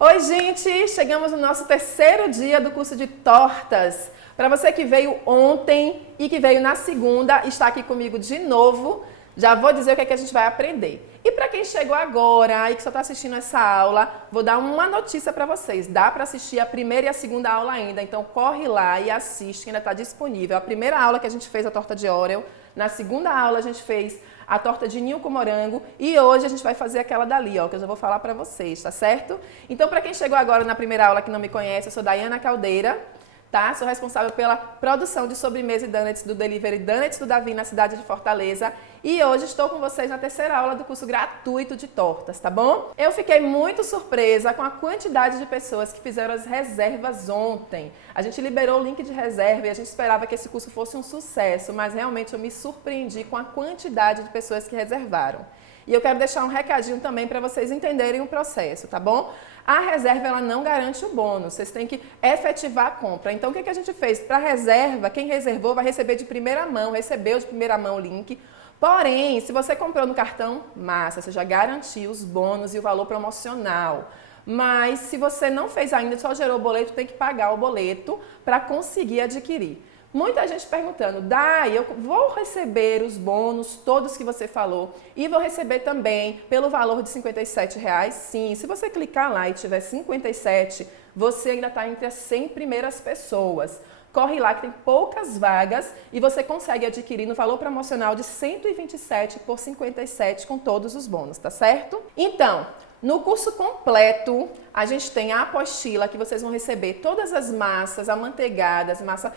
Oi, gente! Chegamos no nosso terceiro dia do curso de tortas. Para você que veio ontem e que veio na segunda, está aqui comigo de novo, já vou dizer o que é que a gente vai aprender. E para quem chegou agora e que só está assistindo essa aula, vou dar uma notícia para vocês. Dá para assistir a primeira e a segunda aula ainda, então corre lá e assiste, que ainda está disponível. A primeira aula que a gente fez a torta de Oreo, na segunda aula a gente fez a torta de ninho com morango e hoje a gente vai fazer aquela dali, ó, que eu já vou falar para vocês, tá certo? Então, para quem chegou agora na primeira aula que não me conhece, eu sou Daiana Caldeira, tá? Sou responsável pela produção de sobremesa e donuts do Delivery Donuts do Davi na cidade de Fortaleza e hoje estou com vocês na terceira aula do curso gratuito de tortas, tá bom? Eu fiquei muito surpresa com a quantidade de pessoas que fizeram as reservas ontem. A gente liberou o link de reserva e a gente esperava que esse curso fosse um sucesso, mas realmente eu me surpreendi com a quantidade de pessoas que reservaram. E eu quero deixar um recadinho também para vocês entenderem o processo, tá bom? A reserva, ela não garante o bônus, vocês têm que efetivar a compra. Então, o que a gente fez? Para a reserva, quem reservou vai receber de primeira mão, recebeu de primeira mão o link. Porém, se você comprou no cartão, massa, você já garantiu os bônus e o valor promocional. Mas, se você não fez ainda, só gerou o boleto, tem que pagar o boleto para conseguir adquirir. Muita gente perguntando, Dai, eu vou receber os bônus, todos que você falou, e vou receber também pelo valor de R$ 57,00? Sim, se você clicar lá e tiver 57, você ainda está entre as 100 primeiras pessoas. Corre lá que tem poucas vagas e você consegue adquirir no valor promocional de 127 por 57 com todos os bônus, tá certo? Então, no curso completo, a gente tem a apostila que vocês vão receber todas as massas amanteigadas, massa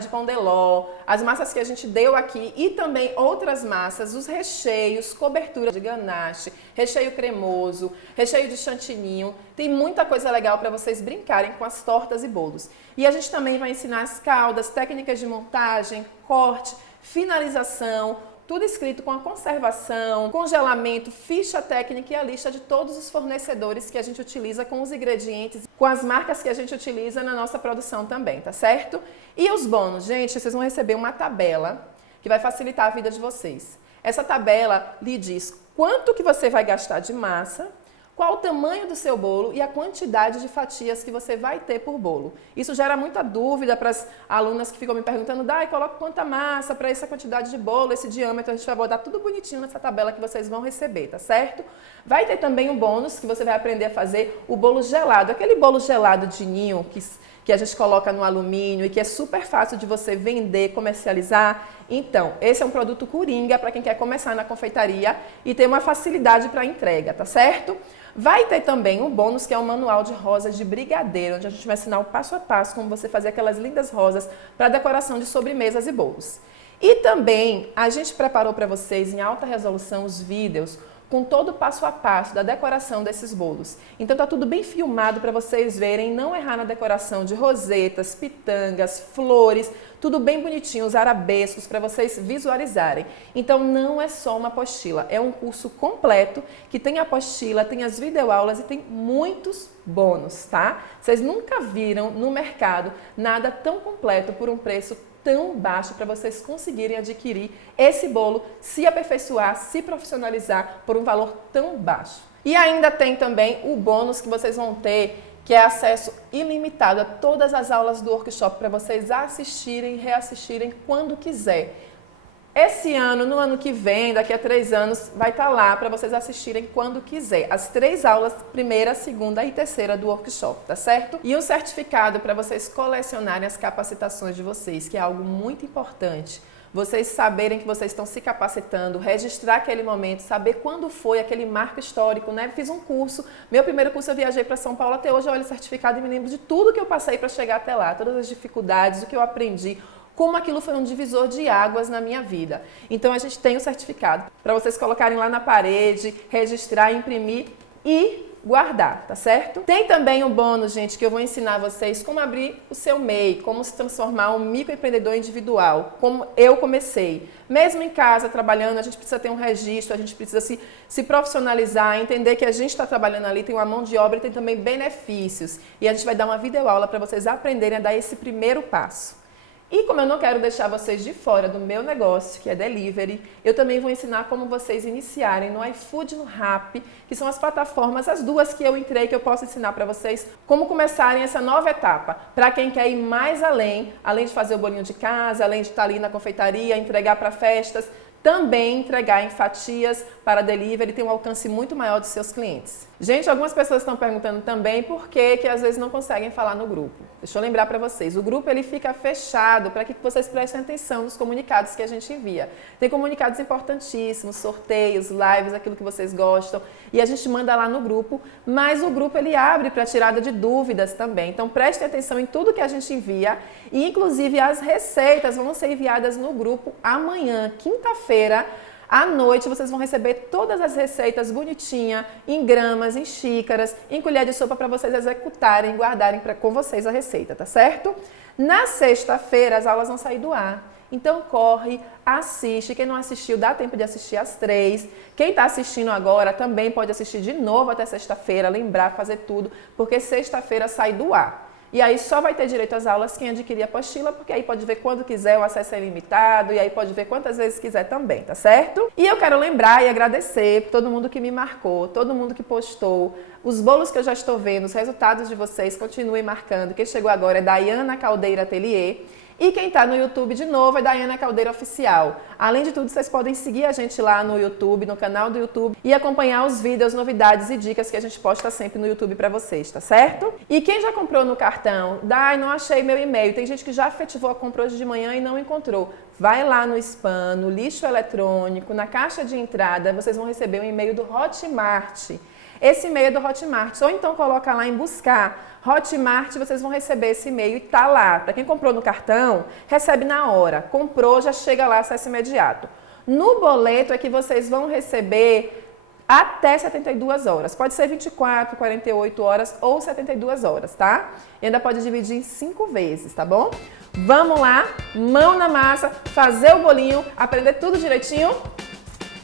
de pão de ló, as massas que a gente deu aqui e também outras massas, os recheios, cobertura de ganache, recheio cremoso, recheio de chantininho. Tem muita coisa legal para vocês brincarem com as tortas e bolos. E a gente também vai ensinar as caldas, técnicas de montagem, corte, finalização, tudo escrito com a conservação, congelamento, ficha técnica e a lista de todos os fornecedores que a gente utiliza com os ingredientes, com as marcas que a gente utiliza na nossa produção também, tá certo? E os bônus, gente, vocês vão receber uma tabela que vai facilitar a vida de vocês. Essa tabela lhe diz quanto que você vai gastar de massa, qual o tamanho do seu bolo e a quantidade de fatias que você vai ter por bolo. Isso gera muita dúvida para as alunas que ficam me perguntando, Dai, coloca quanta massa para essa quantidade de bolo, esse diâmetro, a gente vai botar tudo bonitinho nessa tabela que vocês vão receber, tá certo? Vai ter também um bônus que você vai aprender a fazer o bolo gelado, aquele bolo gelado de ninho que a gente coloca no alumínio e que é super fácil de você vender, comercializar. Então, esse é um produto coringa para quem quer começar na confeitaria e ter uma facilidade para entrega, tá certo? Vai ter também um bônus que é o manual de rosas de brigadeiro, onde a gente vai ensinar o passo a passo como você fazer aquelas lindas rosas para decoração de sobremesas e bolos. E também a gente preparou para vocês em alta resolução os vídeos com todo o passo a passo da decoração desses bolos. Então tá tudo bem filmado para vocês verem, não errar na decoração de rosetas, pitangas, flores, tudo bem bonitinho, os arabescos para vocês visualizarem. Então não é só uma apostila, é um curso completo que tem a apostila, tem as videoaulas e tem muitos bônus, tá? Vocês nunca viram no mercado nada tão completo por um preço tão baixo para vocês conseguirem adquirir esse bolo, se aperfeiçoar, se profissionalizar por um valor tão baixo. E ainda tem também o bônus que vocês vão ter, que é acesso ilimitado a todas as aulas do workshop para vocês assistirem e reassistirem quando quiser. Esse ano, no ano que vem, daqui a 3 anos, vai estar lá para vocês assistirem quando quiser. As 3 aulas, primeira, segunda e terceira do workshop, tá certo? E um certificado para vocês colecionarem as capacitações de vocês, que é algo muito importante. Vocês saberem que vocês estão se capacitando, registrar aquele momento, saber quando foi aquele marco histórico, né? Fiz um curso, meu primeiro curso eu viajei para São Paulo, até hoje eu olho o certificado e me lembro de tudo que eu passei para chegar até lá, todas as dificuldades, o que eu aprendi, como aquilo foi um divisor de águas na minha vida. Então a gente tem o certificado para vocês colocarem lá na parede, registrar, imprimir e guardar, tá certo? Tem também um bônus, gente, que eu vou ensinar vocês como abrir o seu MEI, como se transformar um microempreendedor individual, como eu comecei. Mesmo em casa, trabalhando, a gente precisa ter um registro, a gente precisa se profissionalizar, entender que a gente está trabalhando ali, tem uma mão de obra e tem também benefícios. E a gente vai dar uma videoaula para vocês aprenderem a dar esse primeiro passo. E como eu não quero deixar vocês de fora do meu negócio, que é delivery, eu também vou ensinar como vocês iniciarem no iFood e no Rappi, que são as plataformas, as duas que eu entrei, que eu posso ensinar para vocês como começarem essa nova etapa. Para quem quer ir mais além de fazer o bolinho de casa, além de estar ali na confeitaria, entregar para festas, também entregar em fatias para delivery, tem um alcance muito maior dos seus clientes. Gente, algumas pessoas estão perguntando também por que às vezes não conseguem falar no grupo. Deixa eu lembrar para vocês, o grupo ele fica fechado para que vocês prestem atenção nos comunicados que a gente envia. Tem comunicados importantíssimos, sorteios, lives, aquilo que vocês gostam, e a gente manda lá no grupo, mas o grupo ele abre para tirada de dúvidas também. Então prestem atenção em tudo que a gente envia, e inclusive as receitas vão ser enviadas no grupo amanhã, quinta-feira, à noite vocês vão receber todas as receitas bonitinha, em gramas, em xícaras, em colher de sopa para vocês executarem, guardarem com vocês a receita, tá certo? Na sexta-feira as aulas vão sair do ar. Então corre, assiste. Quem não assistiu, dá tempo de assistir às 3. Quem está assistindo agora também pode assistir de novo até sexta-feira, lembrar, fazer tudo, porque sexta-feira sai do ar. E aí só vai ter direito às aulas quem adquirir a apostila, porque aí pode ver quando quiser, o acesso é ilimitado, e aí pode ver quantas vezes quiser também, tá certo? E eu quero lembrar e agradecer todo mundo que me marcou, todo mundo que postou, os bolos que eu já estou vendo, os resultados de vocês, continuem marcando. Quem chegou agora é Daiana Caldeira Atelier. E quem está no YouTube de novo é Daiana Caldeira Oficial. Além de tudo, vocês podem seguir a gente lá no YouTube, no canal do YouTube, e acompanhar os vídeos, novidades e dicas que a gente posta sempre no YouTube para vocês, tá certo? E quem já comprou no cartão, Dai, não achei meu e-mail. Tem gente que já efetivou a compra hoje de manhã e não encontrou. Vai lá no spam, no lixo eletrônico, na caixa de entrada, vocês vão receber um e-mail do Hotmart. Esse e-mail é do Hotmart, ou então coloca lá em buscar Hotmart, vocês vão receber esse e-mail e tá lá. Para quem comprou no cartão, recebe na hora. Comprou, já chega lá, acesso imediato. No boleto é que vocês vão receber até 72 horas. Pode ser 24, 48 horas ou 72 horas, tá? E ainda pode dividir em 5 vezes, tá bom? Vamos lá, mão na massa, fazer o bolinho, aprender tudo direitinho?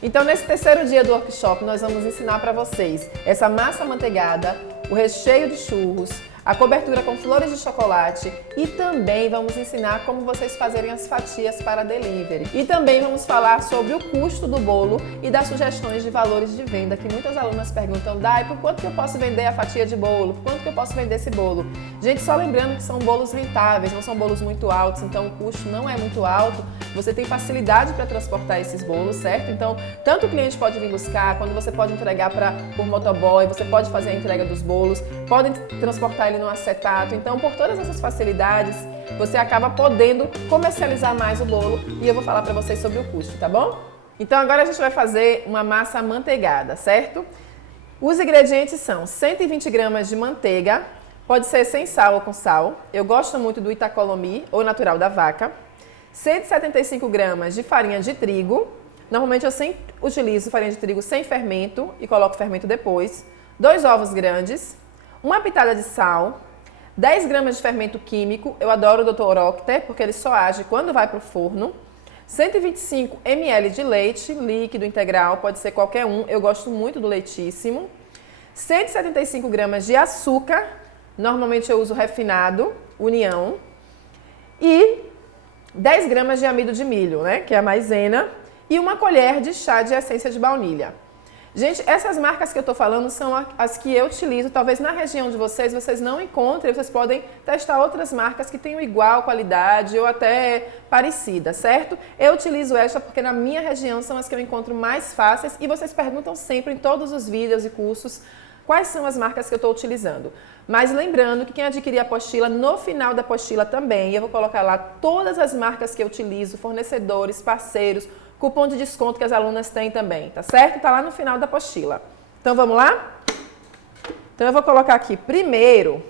Então, nesse terceiro dia do workshop, nós vamos ensinar para vocês essa massa amanteigada, o recheio de churros, a cobertura com flores de chocolate e também vamos ensinar como vocês fazerem as fatias para delivery. E também vamos falar sobre o custo do bolo e das sugestões de valores de venda, que muitas alunas perguntam, Dai, por quanto que eu posso vender a fatia de bolo? Por quanto que eu posso vender esse bolo? Gente, só lembrando que são bolos rentáveis, não são bolos muito altos, então o custo não é muito alto. Você tem facilidade para transportar esses bolos, certo? Então, tanto o cliente pode vir buscar, quando você pode entregar por motoboy, você pode fazer a entrega dos bolos, podem transportar ele no acetato. Então, por todas essas facilidades, você acaba podendo comercializar mais o bolo e eu vou falar para vocês sobre o custo, tá bom? Então, agora a gente vai fazer uma massa amanteigada, certo? Os ingredientes são 120 gramas de manteiga, pode ser sem sal ou com sal. Eu gosto muito do Itacolomi ou natural da vaca. 175 gramas de farinha de trigo. Normalmente eu sempre utilizo farinha de trigo sem fermento e coloco fermento depois. 2 ovos grandes, uma pitada de sal, 10 gramas de fermento químico. Eu adoro o Dr. Octer porque ele só age quando vai para o forno. 125 ml de leite líquido integral, pode ser qualquer um. Eu gosto muito do leitíssimo. 175 gramas de açúcar. Normalmente eu uso refinado, União. E 10 gramas de amido de milho, né, que é a maisena, e uma colher de chá de essência de baunilha. Gente, essas marcas que eu estou falando são as que eu utilizo. Talvez na região de vocês não encontrem, vocês podem testar outras marcas que tenham igual qualidade ou até parecida, certo? Eu utilizo esta porque na minha região são as que eu encontro mais fáceis e vocês perguntam sempre em todos os vídeos e cursos quais são as marcas que eu estou utilizando. Mas lembrando que quem adquirir a apostila, no final da apostila também, eu vou colocar lá todas as marcas que eu utilizo, fornecedores, parceiros, cupom de desconto que as alunas têm também, tá certo? Tá lá no final da apostila. Então vamos lá? Então eu vou colocar aqui primeiro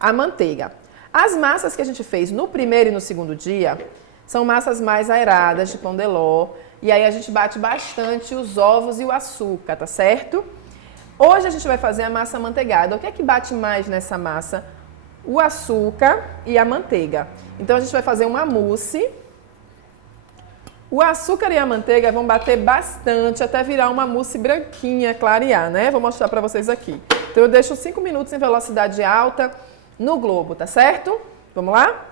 a manteiga. As massas que a gente fez no primeiro e no segundo dia são massas mais aeradas de pão de ló. E aí a gente bate bastante os ovos e o açúcar, tá certo? Hoje a gente vai fazer a massa amanteigada. O que é que bate mais nessa massa? O açúcar e a manteiga. Então a gente vai fazer uma mousse. O açúcar e a manteiga vão bater bastante até virar uma mousse branquinha, clarear, né? Vou mostrar para vocês aqui. Então eu deixo 5 minutos em velocidade alta no globo, tá certo? Vamos lá?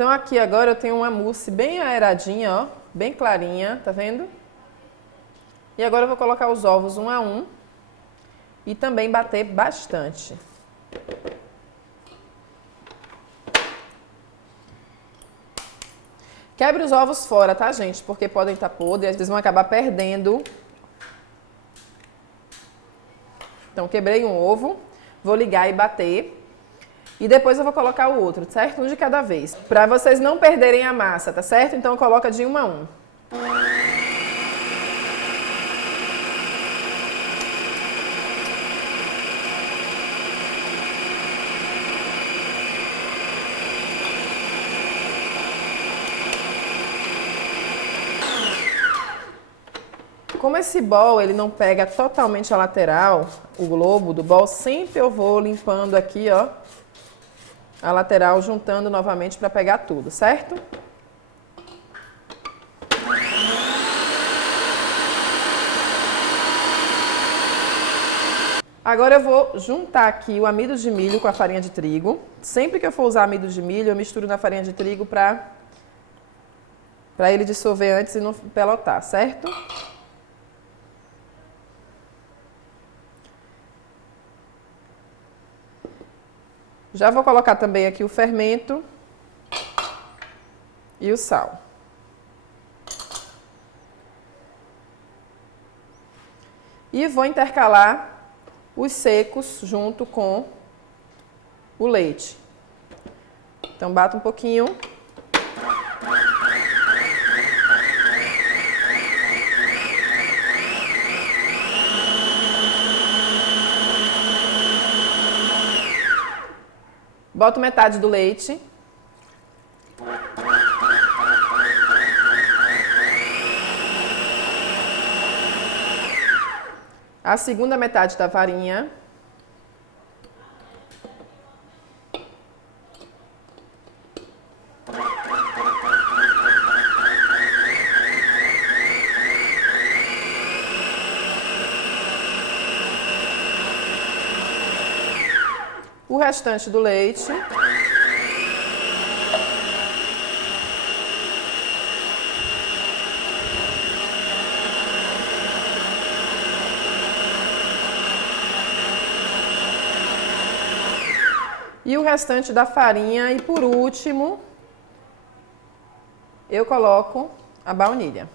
Então aqui agora eu tenho uma mousse bem aeradinha, ó, bem clarinha, tá vendo? E agora eu vou colocar os ovos um a um e também bater bastante. Quebre os ovos fora, tá, gente? Porque podem estar podres, vocês vão acabar perdendo. Então, quebrei um ovo, vou ligar e bater. E depois eu vou colocar o outro, certo? Um de cada vez. Pra vocês não perderem a massa, tá certo? Então, coloca de um a um. Como esse bol ele não pega totalmente a lateral, o globo do bol, sempre eu vou limpando aqui, ó, a lateral, juntando novamente para pegar tudo, certo? Agora eu vou juntar aqui o amido de milho com a farinha de trigo. Sempre que eu for usar amido de milho, eu misturo na farinha de trigo para ele dissolver antes e não pelotar, certo? Já vou colocar também aqui o fermento e o sal. E vou intercalar os secos junto com o leite. Então, bato um pouquinho. Boto metade do leite. A segunda metade da farinha. O restante do leite. E o restante da farinha. E por último, eu coloco a baunilha.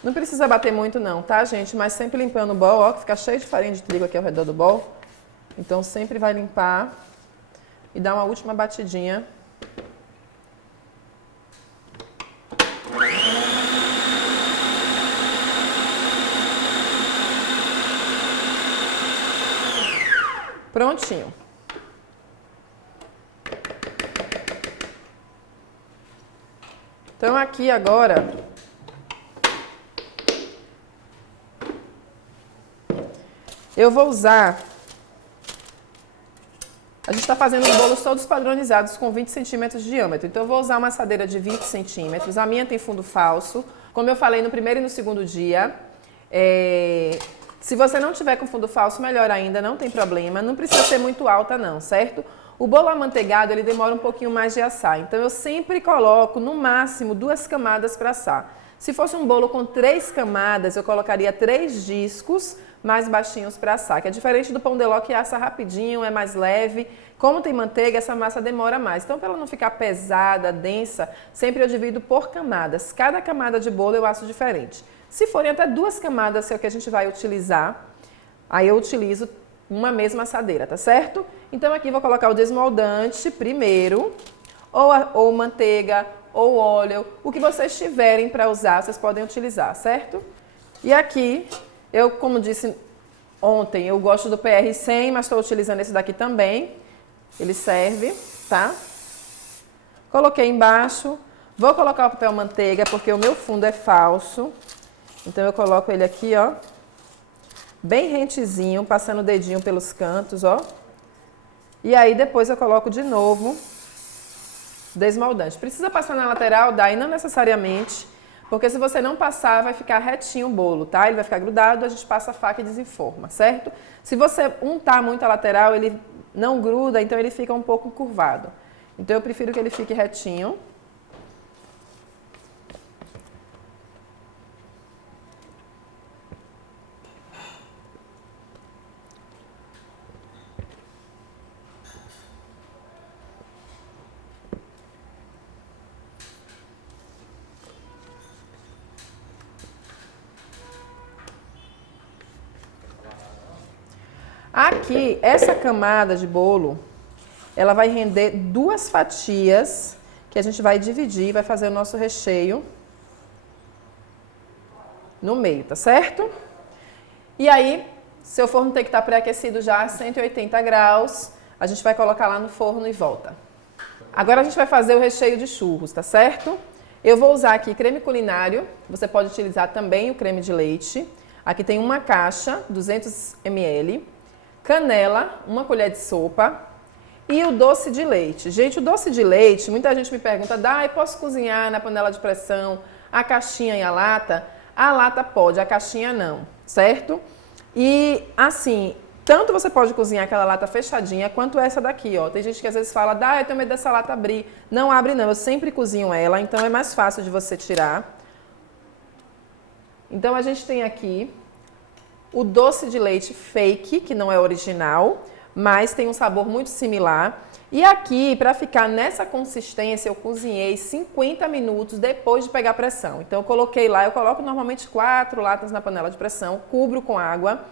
Não precisa bater muito não, tá, gente? Mas sempre limpando o bol, ó, que fica cheio de farinha de trigo aqui ao redor do bol. Então, sempre vai limpar e dar uma última batidinha. Prontinho. Então, aqui agora, eu vou usar... A gente está fazendo os bolos todos padronizados com 20 centímetros de diâmetro. Então, eu vou usar uma assadeira de 20 centímetros. A minha tem fundo falso. Como eu falei no primeiro e no segundo dia. Se você não tiver com fundo falso, melhor ainda, não tem problema. Não precisa ser muito alta não, certo? O bolo amanteigado, ele demora um pouquinho mais de assar. Então, eu sempre coloco, no máximo, 2 camadas para assar. Se fosse um bolo com 3 camadas, eu colocaria 3 discos mais baixinhos para assar, que é diferente do pão de ló que assa rapidinho, é mais leve. Como tem manteiga, essa massa demora mais. Então, para ela não ficar pesada, densa, sempre eu divido por camadas. Cada camada de bolo eu asso diferente. Se forem até 2 camadas, que é o que a gente vai utilizar, aí eu utilizo uma mesma assadeira, tá certo? Então, aqui vou colocar o desmoldante primeiro, ou manteiga, ou óleo, o que vocês tiverem para usar, vocês podem utilizar, certo? E aqui... Eu, como disse ontem, eu gosto do PR100, mas estou utilizando esse daqui também. Ele serve, tá? Coloquei embaixo. Vou colocar o papel manteiga, porque o meu fundo é falso. Então, eu coloco ele aqui, ó. Bem rentezinho, passando o dedinho pelos cantos, ó. E aí, depois eu coloco de novo desmoldante. Precisa passar na lateral? Daí não necessariamente, porque se você não passar, vai ficar retinho o bolo, tá? Ele vai ficar grudado, a gente passa a faca e desenforma, certo? Se você untar muito a lateral, ele não gruda, então ele fica um pouco curvado. Então eu prefiro que ele fique retinho. Aqui, essa camada de bolo, ela vai render 2 fatias que a gente vai dividir, vai fazer o nosso recheio no meio, tá certo? E aí, seu forno tem que estar pré-aquecido já a 180 graus, a gente vai colocar lá no forno e volta. Agora a gente vai fazer o recheio de churros, tá certo? Eu vou usar aqui creme culinário, você pode utilizar também o creme de leite. Aqui tem uma caixa, 200 ml. Canela, 1 colher de sopa e o doce de leite. Gente, o doce de leite, muita gente me pergunta, eu posso cozinhar na panela de pressão, a caixinha e a lata? A lata pode, a caixinha não, certo? E assim, tanto você pode cozinhar aquela lata fechadinha, quanto essa daqui, ó. Tem gente que às vezes fala, eu tenho medo dessa lata abrir. Não abre não, eu sempre cozinho ela, então é mais fácil de você tirar. Então a gente tem aqui o doce de leite fake, que não é original, mas tem um sabor muito similar. E aqui, para ficar nessa consistência, eu cozinhei 50 minutos depois de pegar pressão. Então eu coloquei lá, eu coloco normalmente 4 latas na panela de pressão, cubro com água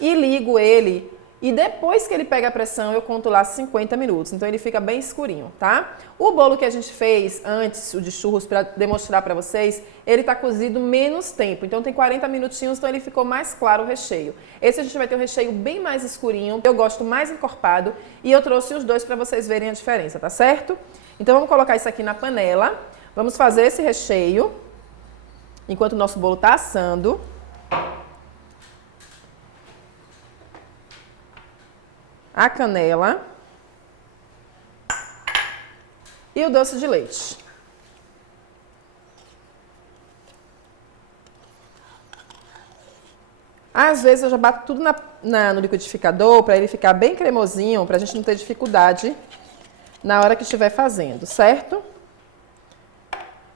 e ligo ele. E depois que ele pega a pressão, eu conto lá 50 minutos. Então ele fica bem escurinho, tá? O bolo que a gente fez antes, o de churros, para demonstrar para vocês, ele tá cozido menos tempo. Então tem 40 minutinhos, então ele ficou mais claro o recheio. Esse a gente vai ter um recheio bem mais escurinho. Eu gosto mais encorpado e eu trouxe os dois para vocês verem a diferença, tá certo? Então vamos colocar isso aqui na panela. Vamos fazer esse recheio enquanto o nosso bolo tá assando. A canela e o doce de leite. Às vezes eu já bato tudo no liquidificador para ele ficar bem cremosinho, para a gente não ter dificuldade na hora que estiver fazendo, certo?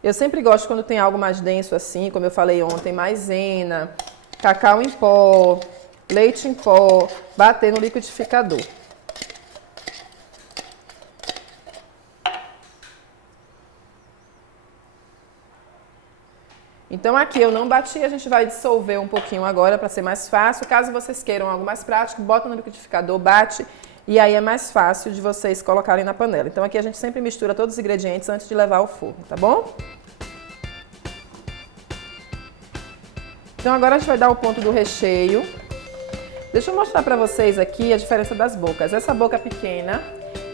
Eu sempre gosto quando tem algo mais denso assim, como eu falei ontem, maisena, cacau em pó, leite em pó, bater no liquidificador. Então aqui eu não bati, a gente vai dissolver um pouquinho agora para ser mais fácil. Caso vocês queiram algo mais prático, bota no liquidificador, bate e aí é mais fácil de vocês colocarem na panela. Então aqui a gente sempre mistura todos os ingredientes antes de levar ao forno, tá bom? Então agora a gente vai dar o ponto do recheio. Deixa eu mostrar para vocês aqui a diferença das bocas. Essa boca pequena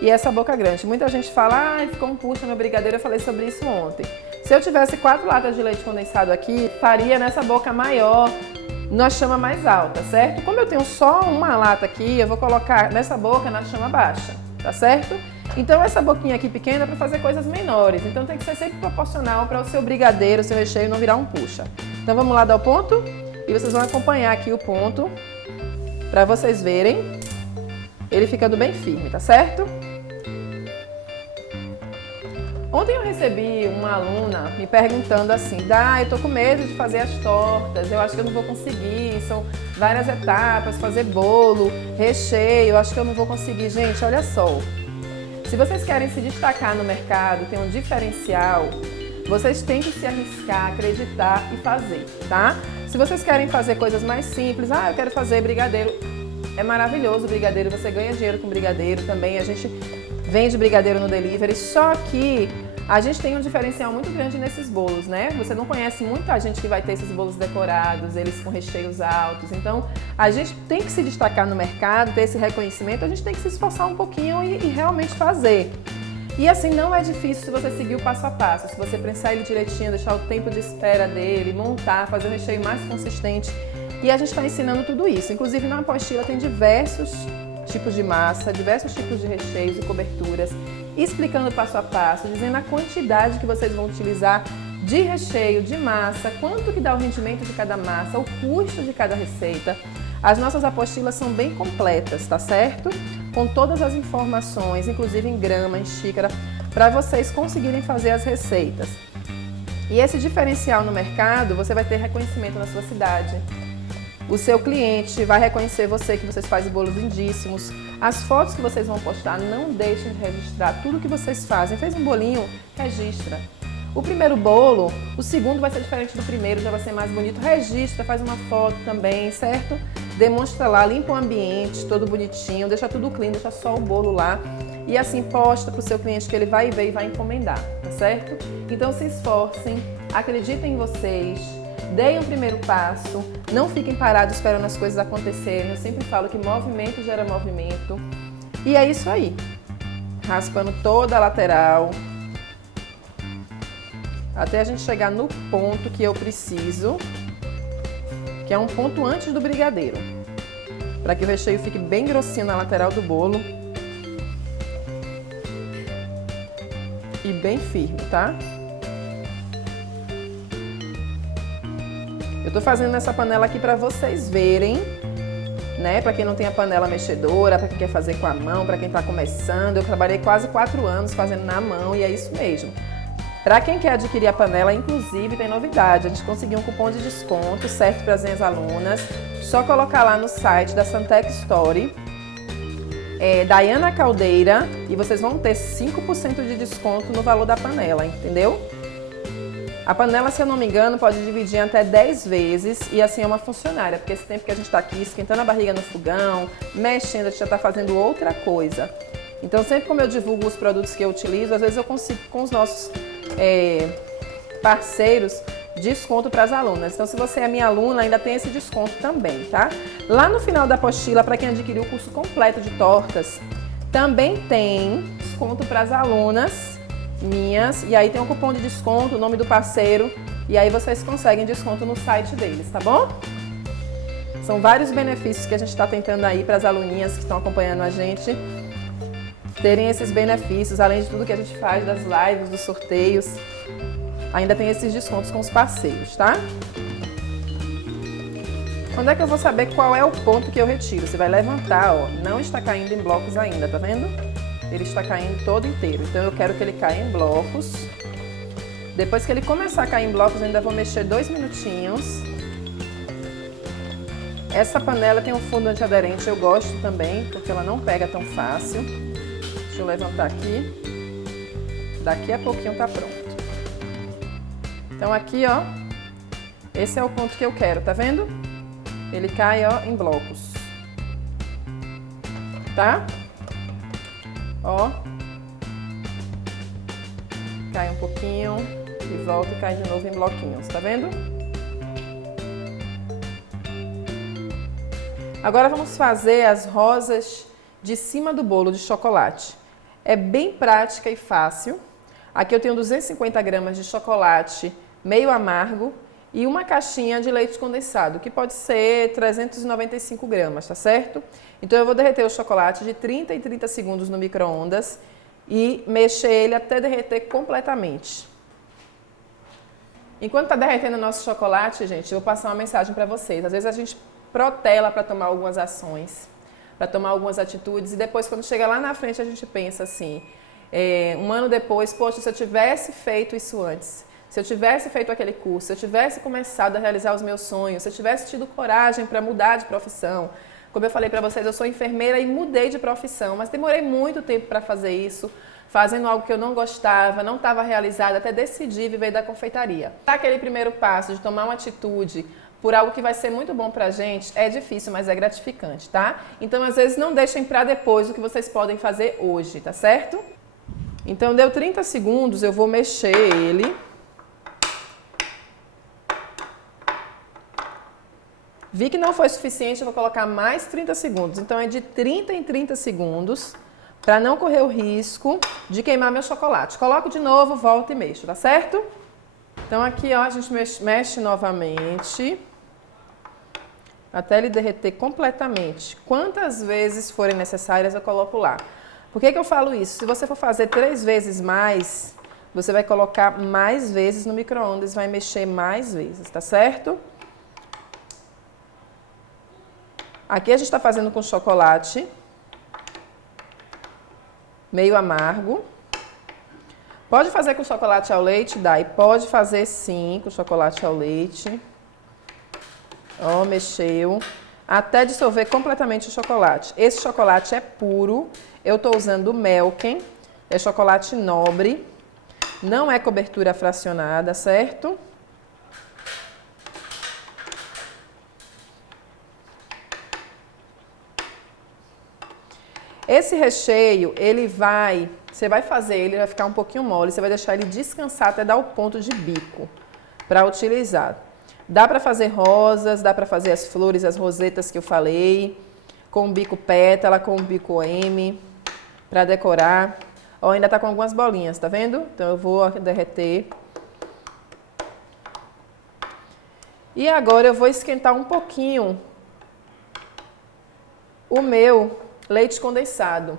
e essa boca grande. Muita gente fala, ficou um puxa meu brigadeiro, eu falei sobre isso ontem. Se eu tivesse 4 latas de leite condensado aqui, faria nessa boca maior, na chama mais alta, certo? Como eu tenho só uma lata aqui, eu vou colocar nessa boca na chama baixa, tá certo? Então essa boquinha aqui pequena é para fazer coisas menores, então tem que ser sempre proporcional para o seu brigadeiro, o seu recheio não virar um puxa. Então vamos lá dar o ponto e vocês vão acompanhar aqui o ponto para vocês verem ele ficando bem firme, tá certo? Ontem eu recebi uma aluna me perguntando assim, eu tô com medo de fazer as tortas, eu acho que eu não vou conseguir, são várias etapas, fazer bolo, recheio, eu acho que eu não vou conseguir. Gente, olha só, se vocês querem se destacar no mercado, ter um diferencial, vocês têm que se arriscar, acreditar e fazer, tá? Se vocês querem fazer coisas mais simples, eu quero fazer brigadeiro, é maravilhoso o brigadeiro, você ganha dinheiro com brigadeiro também, a gente vende brigadeiro no delivery, só que a gente tem um diferencial muito grande nesses bolos, né? Você não conhece muita gente que vai ter esses bolos decorados, eles com recheios altos, então a gente tem que se destacar no mercado, ter esse reconhecimento, a gente tem que se esforçar um pouquinho e realmente fazer. E assim, não é difícil se você seguir o passo a passo, se você prensar ele direitinho, deixar o tempo de espera dele, montar, fazer um recheio mais consistente. E a gente está ensinando tudo isso. Inclusive na apostila tem diversos tipos de massa, diversos tipos de recheios e coberturas, explicando passo a passo, dizendo a quantidade que vocês vão utilizar de recheio, de massa, quanto que dá o rendimento de cada massa, o custo de cada receita. As nossas apostilas são bem completas, tá certo? Com todas as informações, inclusive em grama, em xícara, para vocês conseguirem fazer as receitas. E esse diferencial no mercado, você vai ter reconhecimento na sua cidade. O seu cliente vai reconhecer você, que vocês fazem bolos lindíssimos. As fotos que vocês vão postar, não deixem de registrar tudo que vocês fazem. Fez um bolinho? Registra. O primeiro bolo, o segundo vai ser diferente do primeiro, já vai ser mais bonito. Registra, faz uma foto também, certo? Demonstra lá, limpa o ambiente, todo bonitinho, deixa tudo clean, deixa só o bolo lá. E assim posta para o seu cliente que ele vai ver e vai encomendar, tá certo? Então se esforcem, acreditem em vocês, deem o primeiro passo, não fiquem parados esperando as coisas acontecerem. Eu sempre falo que movimento gera movimento. E é isso aí. Raspando toda a lateral, até a gente chegar no ponto que eu preciso, que é um ponto antes do brigadeiro, para que o recheio fique bem grossinho na lateral do bolo e bem firme, tá? Eu tô fazendo nessa panela aqui para vocês verem, né? Para quem não tem a panela mexedora, para quem quer fazer com a mão, para quem tá começando. Eu trabalhei quase 4 anos fazendo na mão e é isso mesmo. Para quem quer adquirir a panela, inclusive, tem novidade. A gente conseguiu um cupom de desconto, certo, para as minhas alunas. Só colocar lá no site da Santec Story, Daiana Caldeira, e vocês vão ter 5% de desconto no valor da panela, entendeu? A panela, se eu não me engano, pode dividir em até 10 vezes e assim é uma funcionária, porque esse tempo que a gente está aqui esquentando a barriga no fogão, mexendo, a gente já está fazendo outra coisa. Então, sempre como eu divulgo os produtos que eu utilizo, às vezes eu consigo com os nossos parceiros desconto para as alunas. Então, se você é minha aluna, ainda tem esse desconto também, tá? Lá no final da apostila, para quem adquiriu o curso completo de tortas, também tem desconto para as alunas minhas. E aí tem um cupom de desconto, o nome do parceiro, e aí vocês conseguem desconto no site deles, tá bom? São vários benefícios que a gente está tentando aí para as aluninhas que estão acompanhando a gente terem esses benefícios, além de tudo que a gente faz, das lives, dos sorteios. Ainda tem esses descontos com os parceiros, tá? Quando é que eu vou saber qual é o ponto que eu retiro? Você vai levantar, ó, não está caindo em blocos ainda, tá vendo? Ele está caindo todo inteiro, então eu quero que ele caia em blocos. Depois que ele começar a cair em blocos, eu ainda vou mexer 2 minutinhos. Essa panela tem um fundo antiaderente, eu gosto também, porque ela não pega tão fácil. Deixa eu levantar aqui. Daqui a pouquinho tá pronto. Então aqui, ó, esse é o ponto que eu quero, tá vendo? Ele cai, ó, em blocos. Tá? Ó. Cai um pouquinho e volta e cai de novo em bloquinhos, tá vendo? Agora vamos fazer as rosas de cima do bolo de chocolate. É bem prática e fácil. Aqui eu tenho 250 gramas de chocolate meio amargo e uma caixinha de leite condensado, que pode ser 395 gramas, tá certo? Então eu vou derreter o chocolate de 30 em 30 segundos no micro-ondas e mexer ele até derreter completamente. Enquanto tá derretendo o nosso chocolate, gente, eu vou passar uma mensagem para vocês. Às vezes a gente protela para tomar algumas ações, para tomar algumas atitudes, e depois, quando chega lá na frente, a gente pensa assim, um ano depois, poxa, se eu tivesse feito isso antes, se eu tivesse feito aquele curso, se eu tivesse começado a realizar os meus sonhos, se eu tivesse tido coragem para mudar de profissão. Como eu falei para vocês, eu sou enfermeira e mudei de profissão, mas demorei muito tempo para fazer isso, fazendo algo que eu não gostava, não estava realizada, até decidir viver da confeitaria. Aquele primeiro passo de tomar uma atitude por algo que vai ser muito bom pra gente, é difícil, mas é gratificante, tá? Então, às vezes, não deixem para depois o que vocês podem fazer hoje, tá certo? Então, deu 30 segundos, eu vou mexer ele. Vi que não foi suficiente, eu vou colocar mais 30 segundos. Então, é de 30 em 30 segundos, para não correr o risco de queimar meu chocolate. Coloco de novo, volto e mexo, tá certo? Então, aqui, ó, a gente mexe novamente. até ele derreter completamente. Quantas vezes forem necessárias, eu coloco lá. Por que que eu falo isso? Se você for fazer 3 vezes mais, você vai colocar mais vezes no micro-ondas, vai mexer mais vezes, tá certo? Aqui a gente está fazendo com chocolate meio amargo. Pode fazer com chocolate ao leite, Dai? Pode fazer sim com chocolate ao leite. Ó, mexeu. Até dissolver completamente o chocolate. Esse chocolate é puro. Eu estou usando o Melken. É chocolate nobre. Não é cobertura fracionada, certo? Esse recheio, você vai fazer ele, vai ficar um pouquinho mole, você vai deixar ele descansar até dar o ponto de bico para utilizar. Dá para fazer rosas, dá para fazer as flores, as rosetas que eu falei, com o bico pétala, com o bico M, para decorar. Ó, ainda tá com algumas bolinhas, tá vendo? Então eu vou derreter. E agora eu vou esquentar um pouquinho o meu leite condensado.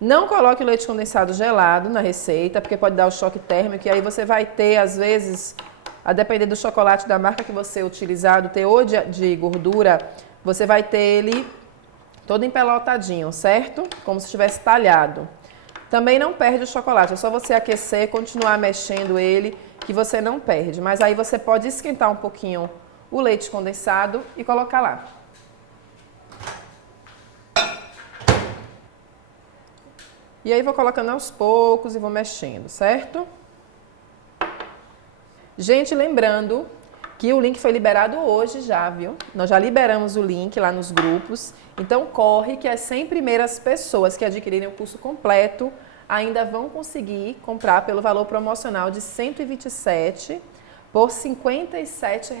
Não coloque o leite condensado gelado na receita, porque pode dar o choque térmico e aí você vai ter, às vezes, a depender do chocolate da marca que você utilizar, do teor de gordura, você vai ter ele todo empelotadinho, certo? Como se estivesse talhado. Também não perde o chocolate, é só você aquecer, continuar mexendo ele, que você não perde. Mas aí você pode esquentar um pouquinho o leite condensado e colocar lá. E aí vou colocando aos poucos e vou mexendo, certo? Gente, lembrando que o link foi liberado hoje já, viu? Nós já liberamos o link lá nos grupos. Então corre que as 100 primeiras pessoas que adquirirem o curso completo ainda vão conseguir comprar pelo valor promocional de R$ 127 por R$ 57.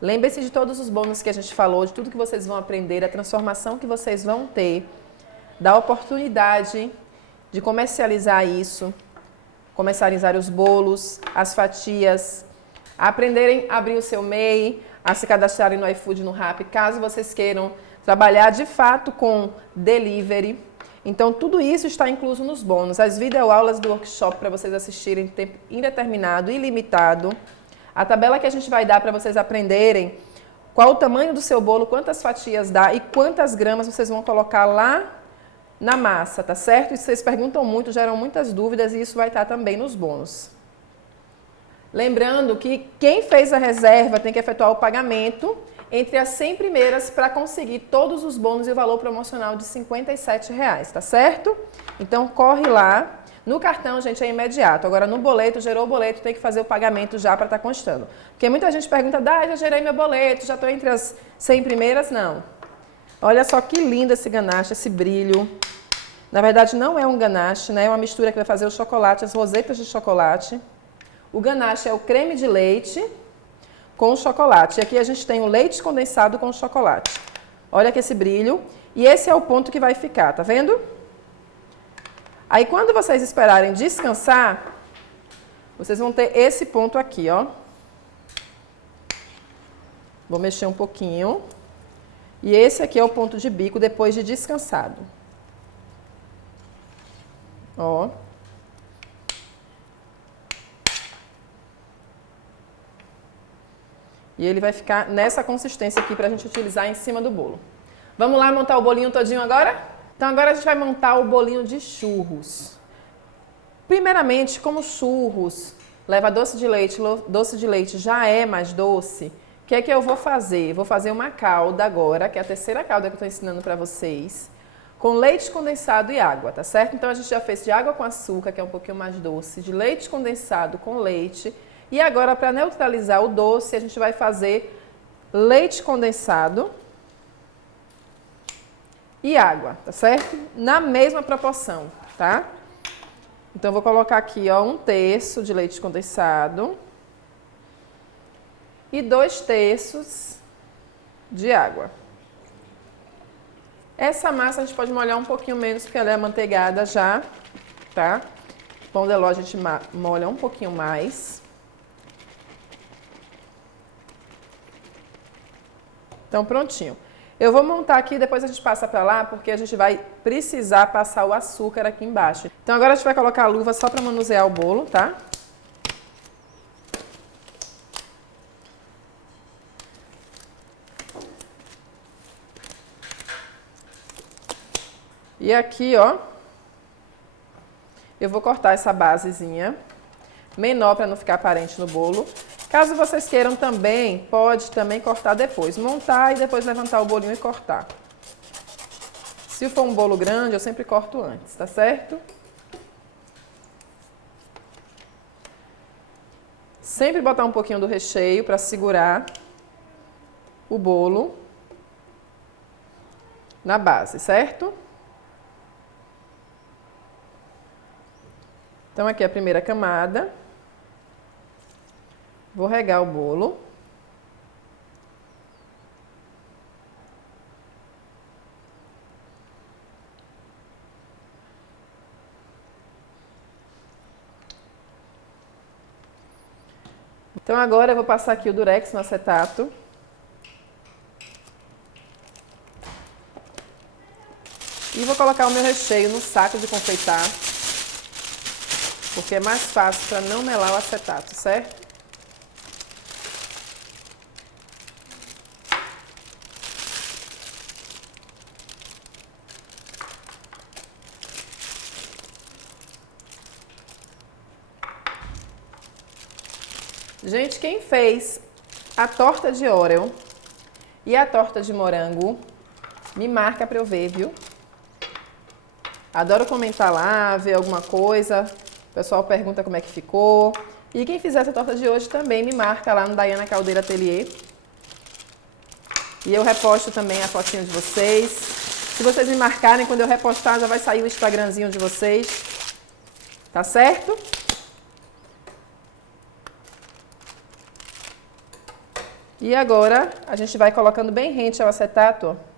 Lembre-se de todos os bônus que a gente falou, de tudo que vocês vão aprender, a transformação que vocês vão ter, da oportunidade de comercializar isso, comercializar os bolos, as fatias, aprenderem a abrir o seu MEI, a se cadastrarem no iFood, no Rappi, caso vocês queiram trabalhar de fato com delivery. Então, tudo isso está incluso nos bônus. As videoaulas do workshop para vocês assistirem em tempo indeterminado, ilimitado. A tabela que a gente vai dar para vocês aprenderem qual o tamanho do seu bolo, quantas fatias dá e quantas gramas vocês vão colocar lá na massa, tá certo? Isso vocês perguntam muito, geram muitas dúvidas e isso vai estar também nos bônus. Lembrando que quem fez a reserva tem que efetuar o pagamento entre as 100 primeiras para conseguir todos os bônus e o valor promocional de R$ 57, tá certo? Então corre lá. No cartão, gente, é imediato. Agora no boleto, gerou o boleto, tem que fazer o pagamento já para estar constando. Porque muita gente pergunta, já gerei meu boleto, já estou entre as 100 primeiras? Não. Olha só que lindo esse ganache, esse brilho. Na verdade, não é um ganache, né? É uma mistura que vai fazer o chocolate, as rosetas de chocolate. O ganache é o creme de leite com o chocolate. E aqui a gente tem o leite condensado com o chocolate. Olha que esse brilho. E esse é o ponto que vai ficar, tá vendo? Aí, quando vocês esperarem descansar, vocês vão ter esse ponto aqui, ó. Vou mexer um pouquinho. E esse aqui é o ponto de bico depois de descansado. Ó. E ele vai ficar nessa consistência aqui pra gente utilizar em cima do bolo. Vamos lá montar o bolinho todinho agora? Então agora a gente vai montar o bolinho de churros. Primeiramente, como churros leva doce de leite já é mais doce, o que é que eu vou fazer? Vou fazer uma calda agora, que é a terceira calda que eu estou ensinando para vocês, com leite condensado e água, tá certo? Então a gente já fez de água com açúcar, que é um pouquinho mais doce, de leite condensado com leite, e agora para neutralizar o doce, a gente vai fazer leite condensado e água, tá certo? Na mesma proporção, tá? Então eu vou colocar aqui, ó, 1/3 de leite condensado e 2/3 de água. Essa massa a gente pode molhar um pouquinho menos, porque ela é amanteigada já, tá? Pão de ló a gente molha um pouquinho mais. Então, prontinho. Eu vou montar aqui, depois a gente passa para lá, porque a gente vai precisar passar o açúcar aqui embaixo. Então, agora a gente vai colocar a luva só para manusear o bolo, tá? E aqui, ó, eu vou cortar essa basezinha menor para não ficar aparente no bolo. Caso vocês queiram também, pode também cortar depois. Montar e depois levantar o bolinho e cortar. Se for um bolo grande, eu sempre corto antes, tá certo? Sempre botar um pouquinho do recheio para segurar o bolo na base, certo? Então, aqui é a primeira camada. Vou regar o bolo. Então, agora eu vou passar aqui o durex no acetato. E vou colocar o meu recheio no saco de confeitar. Porque é mais fácil para não melar o acetato, certo? Gente, quem fez a torta de Oreo e a torta de morango, me marca para eu ver, viu? Adoro comentar lá, ver alguma coisa. O pessoal pergunta como é que ficou. E quem fizer essa torta de hoje também me marca lá no Daiana Caldeira Atelier. E eu reposto também a fotinho de vocês. Se vocês me marcarem, quando eu repostar, já vai sair o Instagramzinho de vocês. Tá certo? E agora, a gente vai colocando bem rente ao acetato, ó.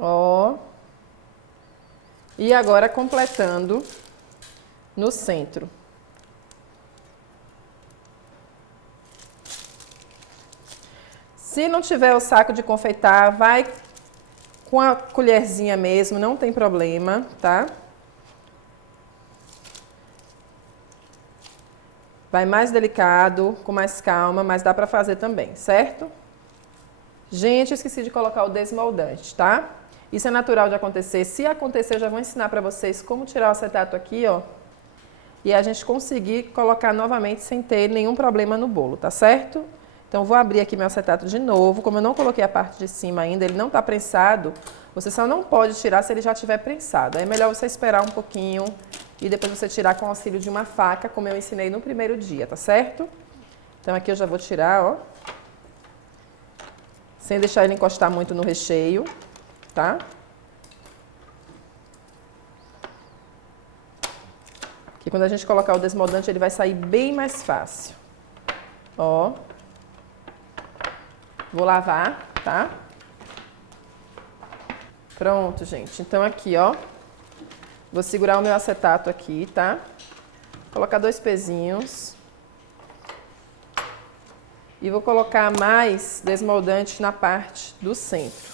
Ó. E agora completando no centro. Se não tiver o saco de confeitar, vai com a colherzinha mesmo, não tem problema, tá? Vai mais delicado, com mais calma, mas dá pra fazer também, certo? Gente, esqueci de colocar o desmoldante, tá? Isso é natural de acontecer. Se acontecer, eu já vou ensinar pra vocês como tirar o acetato aqui, ó. E a gente conseguir colocar novamente sem ter nenhum problema no bolo, tá certo? Então, vou abrir aqui meu acetato de novo. Como eu não coloquei a parte de cima ainda, ele não tá prensado, você só não pode tirar se ele já tiver prensado. Aí é melhor você esperar um pouquinho e depois você tirar com o auxílio de uma faca, como eu ensinei no primeiro dia, tá certo? Então, aqui eu já vou tirar, ó. Sem deixar ele encostar muito no recheio, tá? Que quando a gente colocar o desmoldante, ele vai sair bem mais fácil. Ó. Vou lavar, tá? Pronto, gente. Então, aqui, ó. Vou segurar o meu acetato aqui, tá? Colocar 2 pezinhos. E vou colocar mais desmoldante na parte do centro.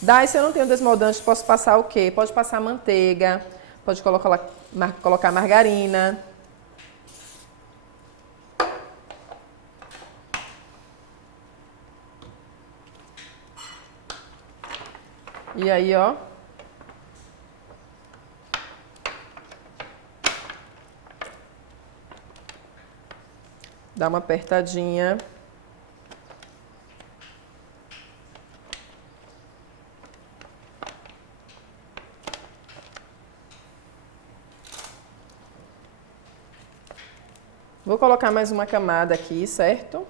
Daí, se eu não tenho desmoldante, posso passar o quê? Pode passar manteiga, pode colocar margarina. E aí, ó. Dá uma apertadinha. Vou colocar mais uma camada aqui, certo?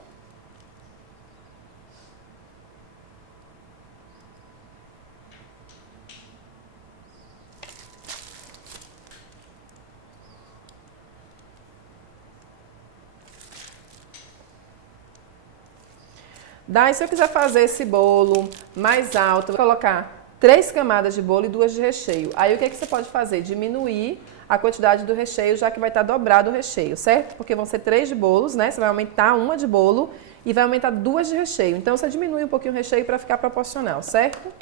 Daí, se eu quiser fazer esse bolo mais alto, eu vou colocar 3 camadas de bolo e 2 de recheio. Aí, o que você pode fazer? Diminuir a quantidade do recheio, já que vai estar dobrado o recheio, certo? Porque vão ser 3 de bolos, né? Você vai aumentar uma de bolo e vai aumentar 2 de recheio. Então, você diminui um pouquinho o recheio para ficar proporcional, certo?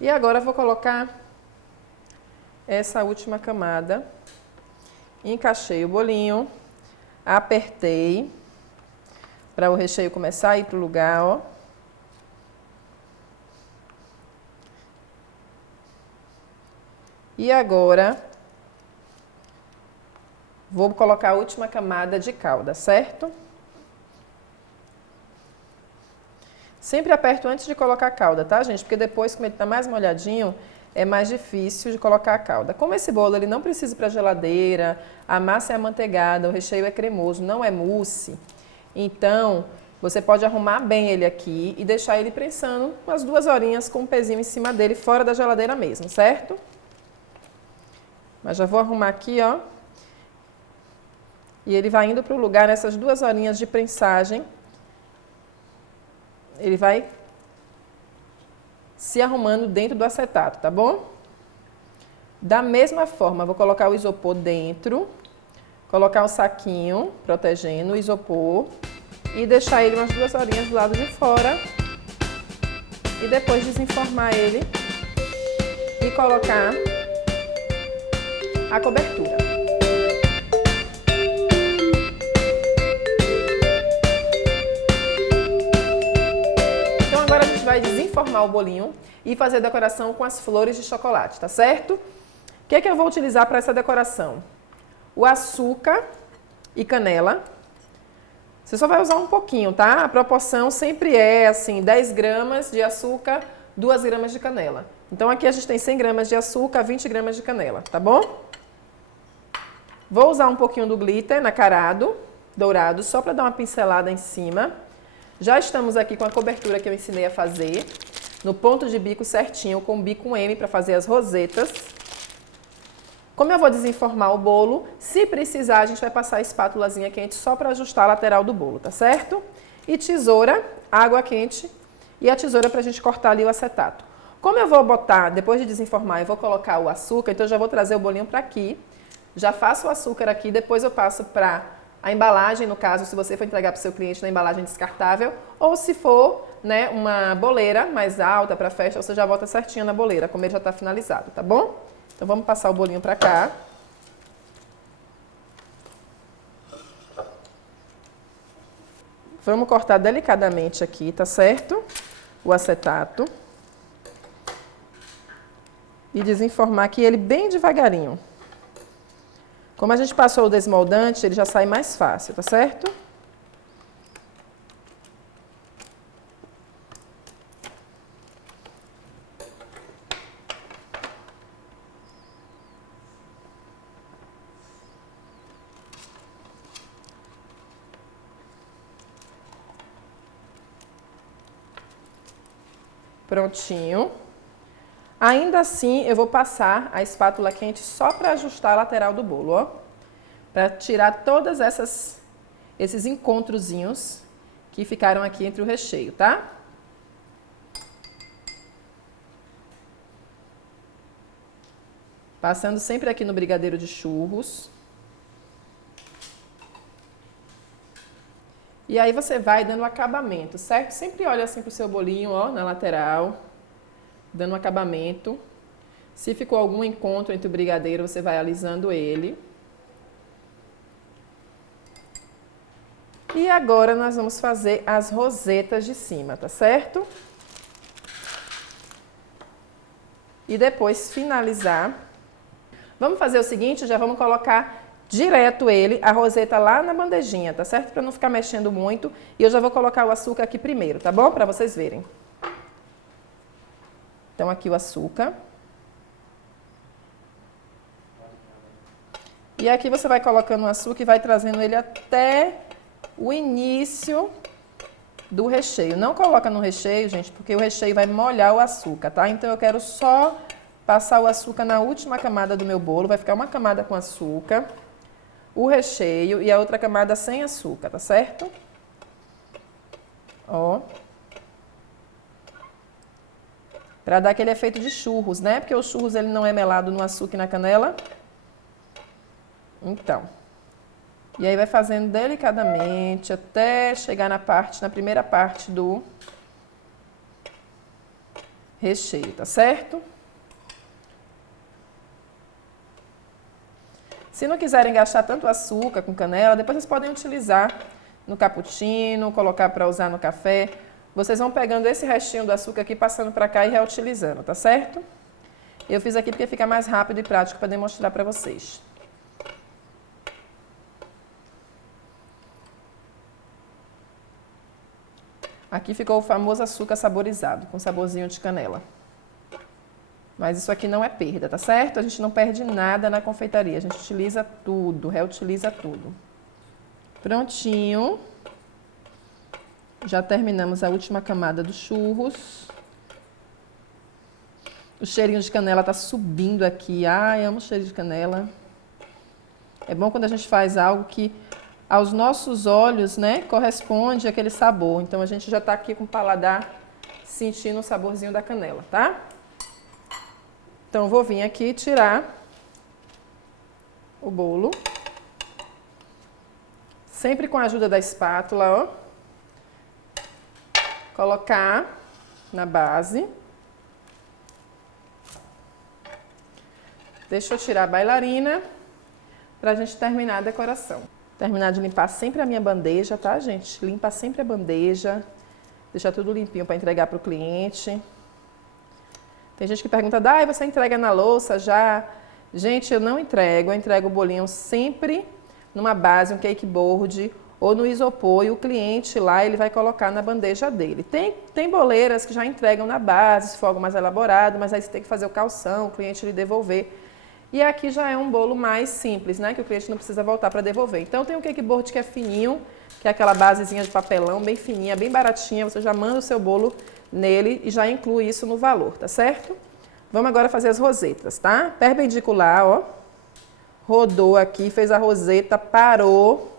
E agora eu vou colocar essa última camada. Encaixei o bolinho, apertei para o recheio começar a ir para o lugar, ó. E agora vou colocar a última camada de calda, certo? Sempre aperto antes de colocar a calda, tá, gente? Porque depois, como ele tá mais molhadinho, é mais difícil de colocar a calda. Como esse bolo ele não precisa ir para a geladeira, a massa é amanteigada, o recheio é cremoso, não é mousse, então você pode arrumar bem ele aqui e deixar ele prensando umas 2 horinhas com um pezinho em cima dele, fora da geladeira mesmo, certo? Mas já vou arrumar aqui, ó. E ele vai indo para o lugar nessas 2 horinhas de prensagem. Ele vai se arrumando dentro do acetato, tá bom? Da mesma forma, vou colocar o isopor dentro, colocar um saquinho protegendo o isopor e deixar ele umas 2 horinhas do lado de fora e depois desenformar ele e colocar a cobertura. Então agora a gente vai desenformar o bolinho e fazer a decoração com as flores de chocolate, tá certo? O que é que eu vou utilizar para essa decoração? O açúcar e canela. Você só vai usar um pouquinho, tá? A proporção sempre é assim, 10 gramas de açúcar, 2 gramas de canela. Então aqui a gente tem 100 gramas de açúcar, 20 gramas de canela, tá bom? Vou usar um pouquinho do glitter nacarado, dourado, só para dar uma pincelada em cima. Já estamos aqui com a cobertura que eu ensinei a fazer, no ponto de bico certinho, com bico M para fazer as rosetas. Como eu vou desenformar o bolo, se precisar a gente vai passar a espátulazinha quente só para ajustar a lateral do bolo, tá certo? E tesoura, água quente e a tesoura para a gente cortar ali o acetato. Como eu vou botar, depois de desenformar, eu vou colocar o açúcar, então eu já vou trazer o bolinho para aqui. Já faço o açúcar aqui, depois eu passo para a embalagem, no caso, se você for entregar para o seu cliente na embalagem descartável, ou se for, né, uma boleira mais alta para festa, você já bota certinho na boleira, como ele já está finalizado, tá bom? Então vamos passar o bolinho para cá. Vamos cortar delicadamente aqui, tá certo? O acetato. E desenformar aqui ele bem devagarinho. Como a gente passou o desmoldante, ele já sai mais fácil, tá certo? Prontinho. Ainda assim, eu vou passar a espátula quente só para ajustar a lateral do bolo, ó. Para tirar todas esses encontrozinhos que ficaram aqui entre o recheio, tá? Passando sempre aqui no brigadeiro de churros. E aí você vai dando acabamento, certo? Sempre olha assim pro seu bolinho, ó, na lateral, dando acabamento. Se ficou algum encontro entre o brigadeiro, você vai alisando ele. E agora nós vamos fazer as rosetas de cima, tá certo? E depois finalizar. Vamos fazer o seguinte, já vamos colocar direto ele, a roseta lá na bandejinha, tá certo? Para não ficar mexendo muito. E eu já vou colocar o açúcar aqui primeiro, tá bom? Para vocês verem. Então aqui o açúcar. E aqui você vai colocando o açúcar e vai trazendo ele até o início do recheio. Não coloca no recheio, gente, porque o recheio vai molhar o açúcar, tá? Então eu quero só passar o açúcar na última camada do meu bolo. Vai ficar uma camada com açúcar, o recheio e a outra camada sem açúcar, tá certo? Ó. Para dar aquele efeito de churros, né? Porque o churros ele não é melado no açúcar e na canela. Então. E aí vai fazendo delicadamente até chegar na primeira parte do recheio, tá certo? Se não quiserem gastar tanto açúcar com canela, depois vocês podem utilizar no cappuccino, colocar para usar no café. Vocês vão pegando esse restinho do açúcar aqui, passando para cá e reutilizando, tá certo? Eu fiz aqui porque fica mais rápido e prático para demonstrar para vocês. Aqui ficou o famoso açúcar saborizado, com saborzinho de canela. Mas isso aqui não é perda, tá certo? A gente não perde nada na confeitaria, a gente utiliza tudo, reutiliza tudo. Prontinho. Já terminamos a última camada dos churros. O cheirinho de canela tá subindo aqui. Ai, amo o cheiro de canela. É bom quando a gente faz algo que aos nossos olhos, né, corresponde àquele sabor. Então a gente já tá aqui com o paladar sentindo o saborzinho da canela, tá? Então vou vir aqui tirar o bolo. Sempre com a ajuda da espátula, ó. Colocar na base. Deixa eu tirar a bailarina pra gente terminar a decoração. Terminar de limpar sempre a minha bandeja, tá, gente? Limpa sempre a bandeja. Deixa tudo limpinho para entregar pro cliente. Tem gente que pergunta, Dai, você entrega na louça já? Gente, eu não entrego. Eu entrego o bolinho sempre numa base, um cake board ou no isopor. E o cliente lá, ele vai colocar na bandeja dele. Tem boleiras que já entregam na base, se for algo mais elaborado, mas aí você tem que fazer o calção, o cliente lhe devolver. E aqui já é um bolo mais simples, né? Que o cliente não precisa voltar para devolver. Então tem o cake board que é fininho, que é aquela basezinha de papelão, bem fininha, bem baratinha. Você já manda o seu bolo nele e já inclui isso no valor, tá certo? Vamos agora fazer as rosetas, tá? Perpendicular, ó. Rodou aqui, fez a roseta, parou.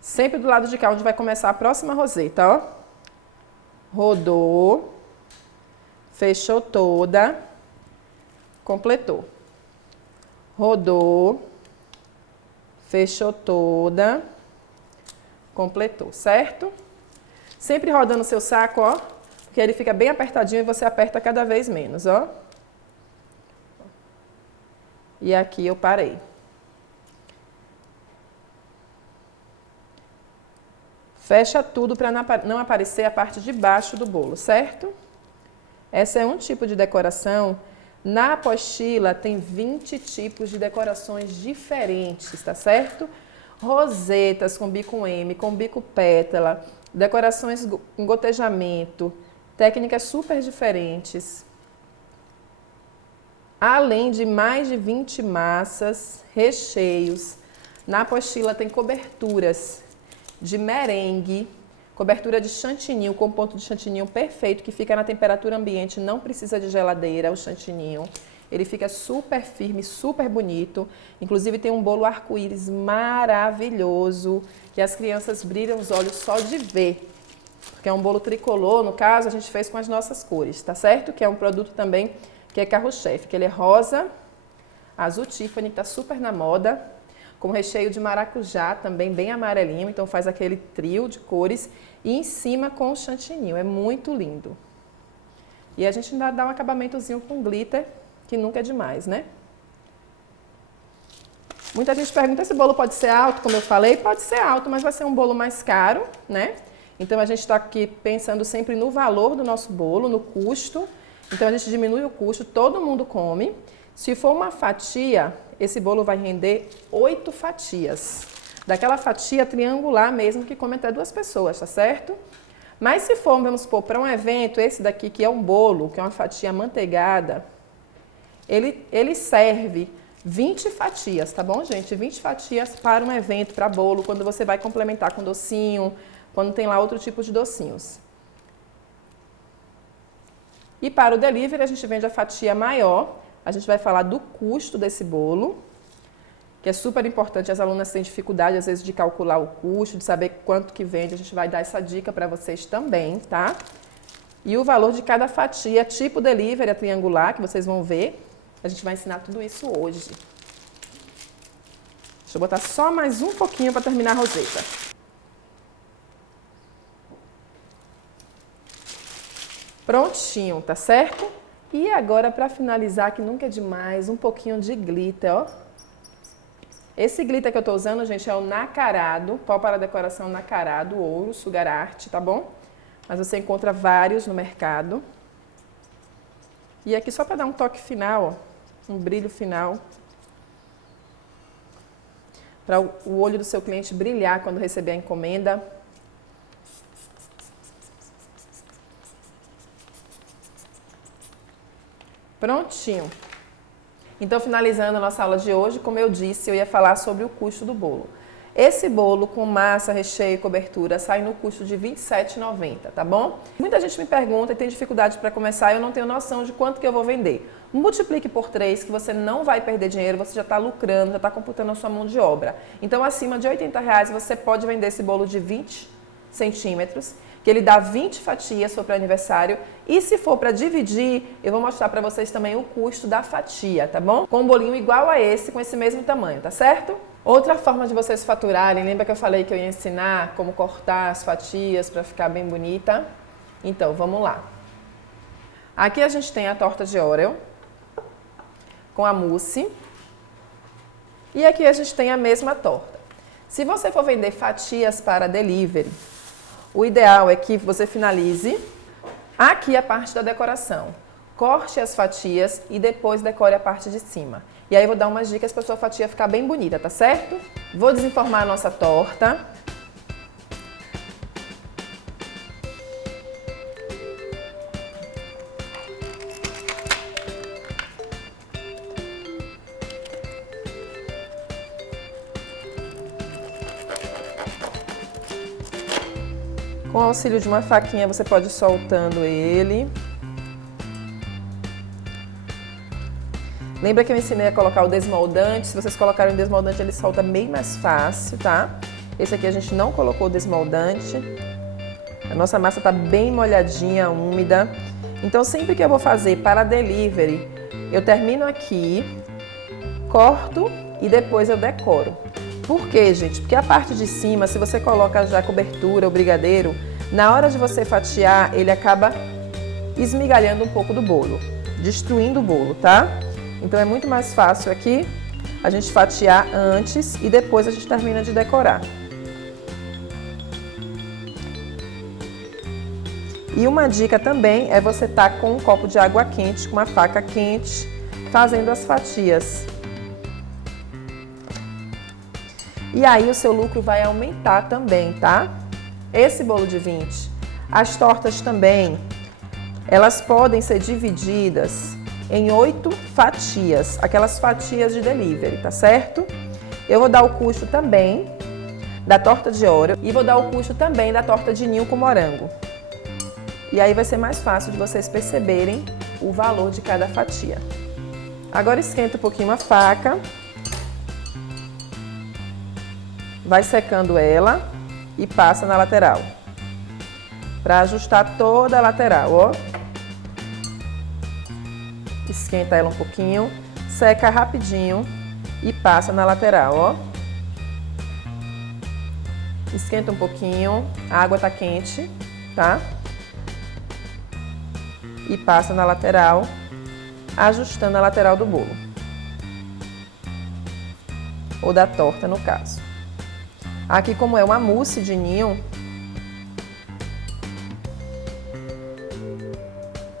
Sempre do lado de cá, onde vai começar a próxima roseta, ó. Rodou. Fechou toda. Completou. Rodou, fechou toda, completou, certo? Sempre rodando o seu saco, ó, porque ele fica bem apertadinho e você aperta cada vez menos, ó. E aqui eu parei. Fecha tudo para não aparecer a parte de baixo do bolo, certo? Essa é um tipo de decoração. Na apostila tem 20 tipos de decorações diferentes, tá certo? Rosetas com bico M, com bico pétala, decorações com gotejamento, técnicas super diferentes. Além de mais de 20 massas, recheios. Na apostila tem coberturas de merengue, cobertura de chantininho com ponto de chantininho perfeito, que fica na temperatura ambiente, não precisa de geladeira, o chantininho. Ele fica super firme, super bonito. Inclusive tem um bolo arco-íris maravilhoso, que as crianças brilham os olhos só de ver. Porque é um bolo tricolor, no caso a gente fez com as nossas cores, tá certo? Que é um produto também que é carro-chefe, que ele é rosa, azul Tiffany, tá super na moda. Com recheio de maracujá, também bem amarelinho, então faz aquele trio de cores. E em cima com o chantininho, é muito lindo. E a gente ainda dá um acabamentozinho com glitter, que nunca é demais, né? Muita gente pergunta, esse bolo pode ser alto? Como eu falei, pode ser alto, mas vai ser um bolo mais caro, né? Então a gente está aqui pensando sempre no valor do nosso bolo, no custo. Então a gente diminui o custo, todo mundo come. Se for uma fatia, esse bolo vai render 8 fatias. Daquela fatia triangular mesmo, que come até 2 pessoas, tá certo? Mas se for, vamos supor, para um evento, esse daqui que é um bolo, que é uma fatia amanteigada, ele serve 20 fatias, tá bom, gente? 20 fatias para um evento, para bolo, quando você vai complementar com docinho, quando tem lá outro tipo de docinhos. E para o delivery, a gente vende a fatia maior. A gente vai falar do custo desse bolo, que é super importante. As alunas têm dificuldade, às vezes, de calcular o custo, de saber quanto que vende. A gente vai dar essa dica para vocês também, tá? E o valor de cada fatia, tipo delivery, a triangular, que vocês vão ver. A gente vai ensinar tudo isso hoje. Deixa eu botar só mais um pouquinho para terminar a roseta. Prontinho, tá certo? E agora, para finalizar, que nunca é demais, um pouquinho de glitter, ó. Esse glitter que eu tô usando, gente, é o nacarado, pó para decoração nacarado, ouro, Sugar Art, tá bom? Mas você encontra vários no mercado. E aqui só para dar um toque final, ó, um brilho final. Para o olho do seu cliente brilhar quando receber a encomenda. Prontinho. Então, finalizando a nossa aula de hoje, como eu disse, eu ia falar sobre o custo do bolo. Esse bolo com massa, recheio e cobertura sai no custo de R$ 27,90, tá bom? Muita gente me pergunta e tem dificuldade para começar e eu não tenho noção de quanto que eu vou vender. Multiplique por 3 que você não vai perder dinheiro, você já está lucrando, já está computando a sua mão de obra. Então, acima de R$ 80 você pode vender esse bolo de 20 centímetros, que ele dá 20 fatias se for para aniversário. E se for para dividir, eu vou mostrar para vocês também o custo da fatia, tá bom? Com um bolinho igual a esse, com esse mesmo tamanho, tá certo? Outra forma de vocês faturarem, lembra que eu falei que eu ia ensinar como cortar as fatias para ficar bem bonita? Então, vamos lá. Aqui a gente tem a torta de Oreo com a mousse. E aqui a gente tem a mesma torta. Se você for vender fatias para delivery, o ideal é que você finalize aqui a parte da decoração. Corte as fatias e depois decore a parte de cima. E aí eu vou dar umas dicas para a sua fatia ficar bem bonita, tá certo? Vou desenformar a nossa torta. Com o auxílio de uma faquinha você pode ir soltando ele. Lembra que eu ensinei a colocar o desmoldante? Se vocês colocarem o desmoldante, ele solta bem mais fácil, tá? Esse aqui a gente não colocou o desmoldante. A nossa massa tá bem molhadinha, úmida. Então, sempre que eu vou fazer para delivery, eu termino aqui, corto e depois eu decoro. Por quê, gente? Porque a parte de cima, se você coloca já a cobertura, o brigadeiro, na hora de você fatiar, ele acaba esmigalhando um pouco do bolo, destruindo o bolo, tá? Então é muito mais fácil aqui a gente fatiar antes e depois a gente termina de decorar. E uma dica também é você estar com um copo de água quente, com uma faca quente, fazendo as fatias. E aí o seu lucro vai aumentar também, tá? Esse bolo de 20, as tortas também, elas podem ser divididas em 8 fatias, aquelas fatias de delivery, tá certo? Eu vou dar o custo também da torta de Oreo e vou dar o custo também da torta de ninho com morango. E aí vai ser mais fácil de vocês perceberem o valor de cada fatia. Agora esquenta um pouquinho a faca. Vai secando ela e passa na lateral. Para ajustar toda a lateral, ó. Esquenta ela um pouquinho, seca rapidinho e passa na lateral, ó. Esquenta um pouquinho, a água tá quente, tá? E passa na lateral, ajustando a lateral do bolo. Ou da torta, no caso. Aqui, como é uma mousse de ninho,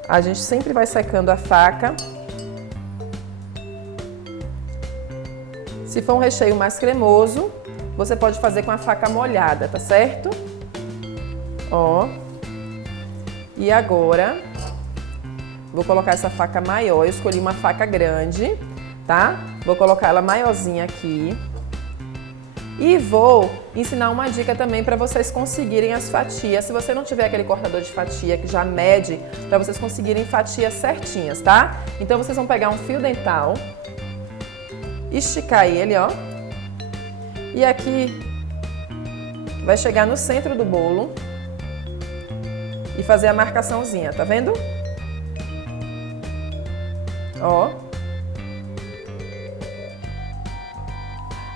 a gente sempre vai secando a faca. Se for um recheio mais cremoso, você pode fazer com a faca molhada, tá certo? Ó. E agora, vou colocar essa faca maior. Eu escolhi uma faca grande, tá? Vou colocar ela maiorzinha aqui. E vou ensinar uma dica também para vocês conseguirem as fatias. Se você não tiver aquele cortador de fatia que já mede, para vocês conseguirem fatias certinhas, tá? Então vocês vão pegar um fio dental, esticar ele, ó. E aqui vai chegar no centro do bolo e fazer a marcaçãozinha, tá vendo? Ó.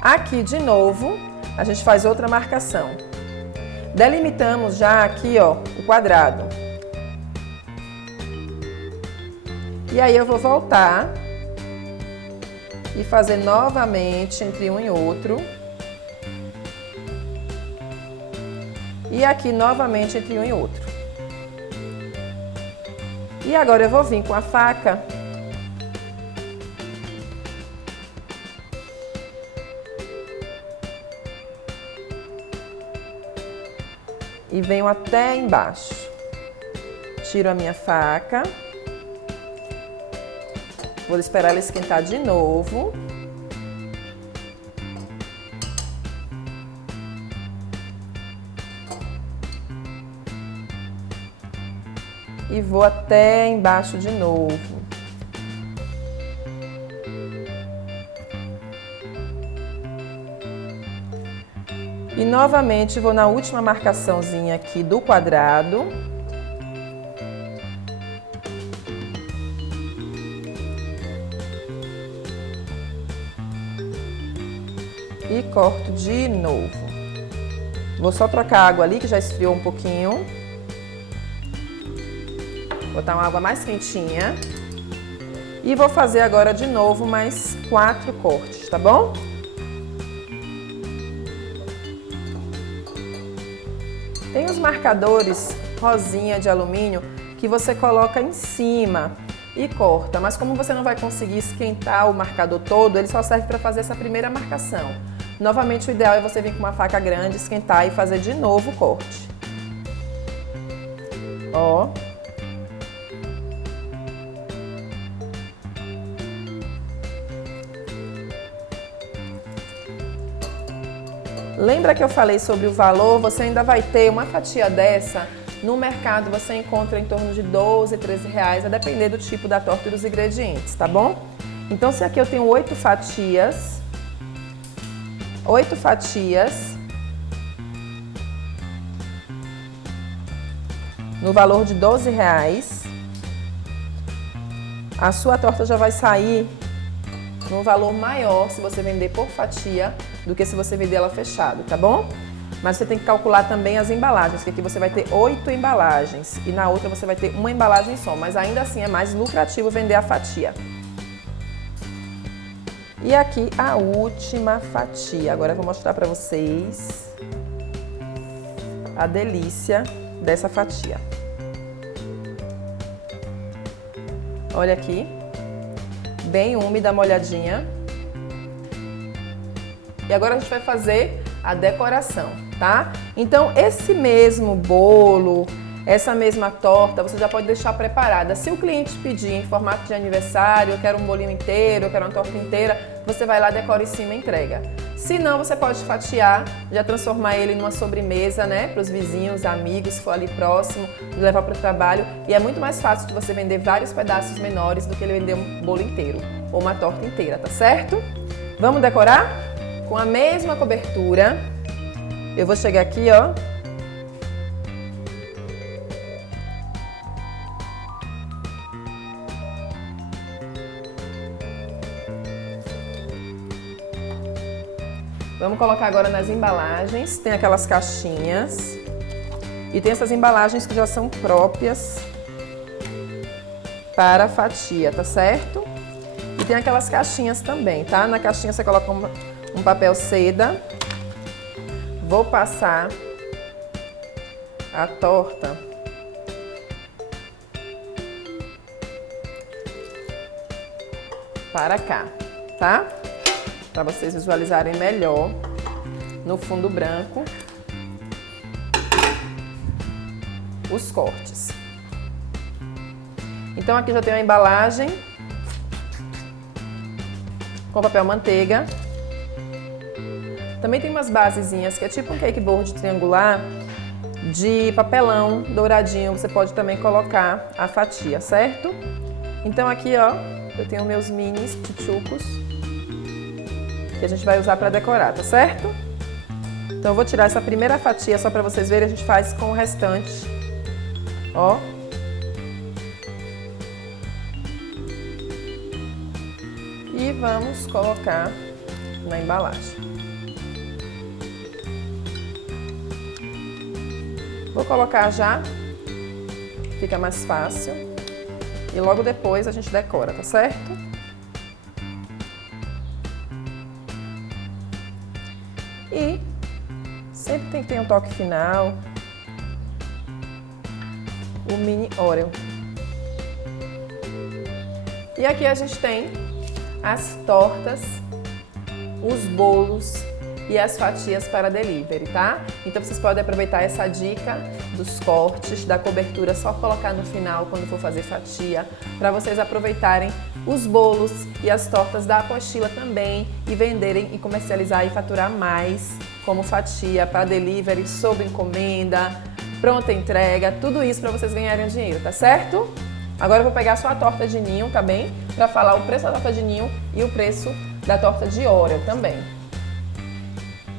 Aqui de novo, a gente faz outra marcação. Delimitamos já aqui, ó, o quadrado. E aí eu vou voltar e fazer novamente entre um e outro. E aqui novamente entre um e outro. E agora eu vou vir com a faca e venho até embaixo. Tiro a minha faca. Vou esperar ela esquentar de novo. E vou até embaixo de novo. E novamente vou na última marcaçãozinha aqui do quadrado. E corto de novo. Vou só trocar a água ali, que já esfriou um pouquinho. Botar uma água mais quentinha. E vou fazer agora de novo mais 4 cortes, tá bom? Tem os marcadores rosinha de alumínio que você coloca em cima e corta, mas como você não vai conseguir esquentar o marcador todo, ele só serve para fazer essa primeira marcação. Novamente, o ideal é você vir com uma faca grande, esquentar e fazer de novo o corte. Ó. Lembra que eu falei sobre o valor? Você ainda vai ter uma fatia dessa. No mercado você encontra em torno de 12, 13 reais, a depender do tipo da torta e dos ingredientes, tá bom? Então, se aqui eu tenho 8 fatias, no valor de 12 reais, a sua torta já vai sair num valor maior se você vender por fatia do que se você vender ela fechado, tá bom? Mas você tem que calcular também as embalagens, que aqui você vai ter 8 embalagens e na outra você vai ter uma embalagem só, mas ainda assim é mais lucrativo vender a fatia. E aqui a última fatia. Agora eu vou mostrar pra vocês a delícia dessa fatia. Olha aqui, bem úmida, molhadinha. E agora a gente vai fazer a decoração, tá? Então, esse mesmo bolo, essa mesma torta, você já pode deixar preparada. Se o cliente pedir em formato de aniversário, eu quero um bolinho inteiro, eu quero uma torta inteira, você vai lá, decora em cima e entrega. Se não, você pode fatiar, já transformar ele numa sobremesa, né? Para os vizinhos, amigos, se for ali próximo, levar para o trabalho. E é muito mais fácil de você vender vários pedaços menores do que ele vender um bolo inteiro ou uma torta inteira, tá certo? Vamos decorar? Com a mesma cobertura, eu vou chegar aqui, ó. Vamos colocar agora nas embalagens. Tem aquelas caixinhas e tem essas embalagens que já são próprias para a fatia, tá certo? E tem aquelas caixinhas também, tá? Na caixinha você coloca um papel seda. Vou passar a torta para cá, tá? Para vocês visualizarem melhor no fundo branco os cortes. Então aqui já tem a embalagem com papel manteiga. Também tem umas basezinhas que é tipo um cake board triangular de papelão douradinho. Você pode também colocar a fatia, certo? Então aqui, ó, eu tenho meus minis tchutchucos que a gente vai usar para decorar, tá certo? Então eu vou tirar essa primeira fatia só para vocês verem, a gente faz com o restante, ó. E vamos colocar na embalagem. Vou colocar já, fica mais fácil. E logo depois a gente decora, tá certo? E sempre tem que ter um toque final. O mini Oreo. E aqui a gente tem as tortas, os bolos e as fatias para delivery, tá? Então vocês podem aproveitar essa dica dos cortes, da cobertura, só colocar no final quando for fazer fatia, para vocês aproveitarem os bolos e as tortas da apostila também e venderem e comercializar e faturar mais como fatia para delivery, sob encomenda, pronta entrega, tudo isso para vocês ganharem dinheiro, tá certo? Agora eu vou pegar só a torta de ninho, tá bem? Para falar o preço da torta de ninho e o preço da torta de Oreo também.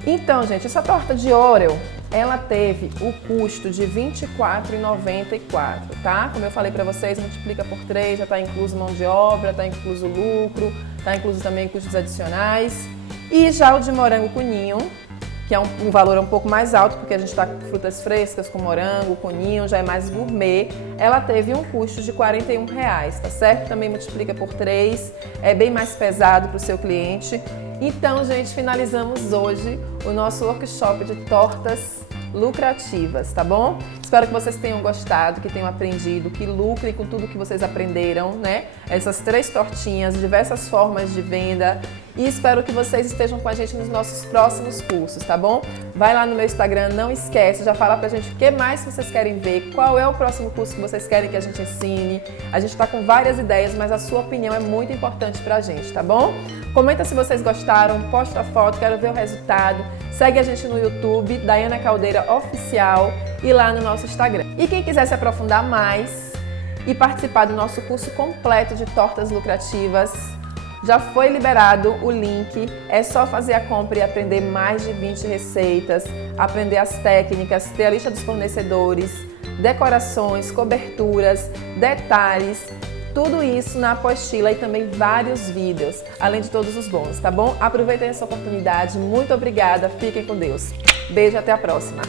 Então, gente, essa torta de Oreo, ela teve o custo de R$ 24,94, tá? Como eu falei pra vocês, multiplica por 3, já tá incluso mão de obra, tá incluso lucro, tá incluso também custos adicionais. E já o de morango com ninho, que é um valor um pouco mais alto, porque a gente tá com frutas frescas, com morango, com ninho, já é mais gourmet, ela teve um custo de R$ 41, tá certo? Também multiplica por 3, é bem mais pesado pro seu cliente. Então, gente, finalizamos hoje o nosso workshop de tortas lucrativas, tá bom? Espero que vocês tenham gostado, que tenham aprendido, que lucrem com tudo que vocês aprenderam, né? Essas 3 tortinhas, diversas formas de venda. E espero que vocês estejam com a gente nos nossos próximos cursos, tá bom? Vai lá no meu Instagram, não esquece, já fala pra gente o que mais vocês querem ver, qual é o próximo curso que vocês querem que a gente ensine. A gente tá com várias ideias, mas a sua opinião é muito importante pra gente, tá bom? Comenta se vocês gostaram, posta a foto, quero ver o resultado. Segue a gente no YouTube, Daiana Caldeira Oficial, e lá no nosso Instagram. E quem quiser se aprofundar mais e participar do nosso curso completo de tortas lucrativas, já foi liberado o link, é só fazer a compra e aprender mais de 20 receitas, aprender as técnicas, ter a lista dos fornecedores, decorações, coberturas, detalhes, tudo isso na apostila e também vários vídeos, além de todos os bônus, tá bom? Aproveitem essa oportunidade, muito obrigada, fiquem com Deus. Beijo, até a próxima!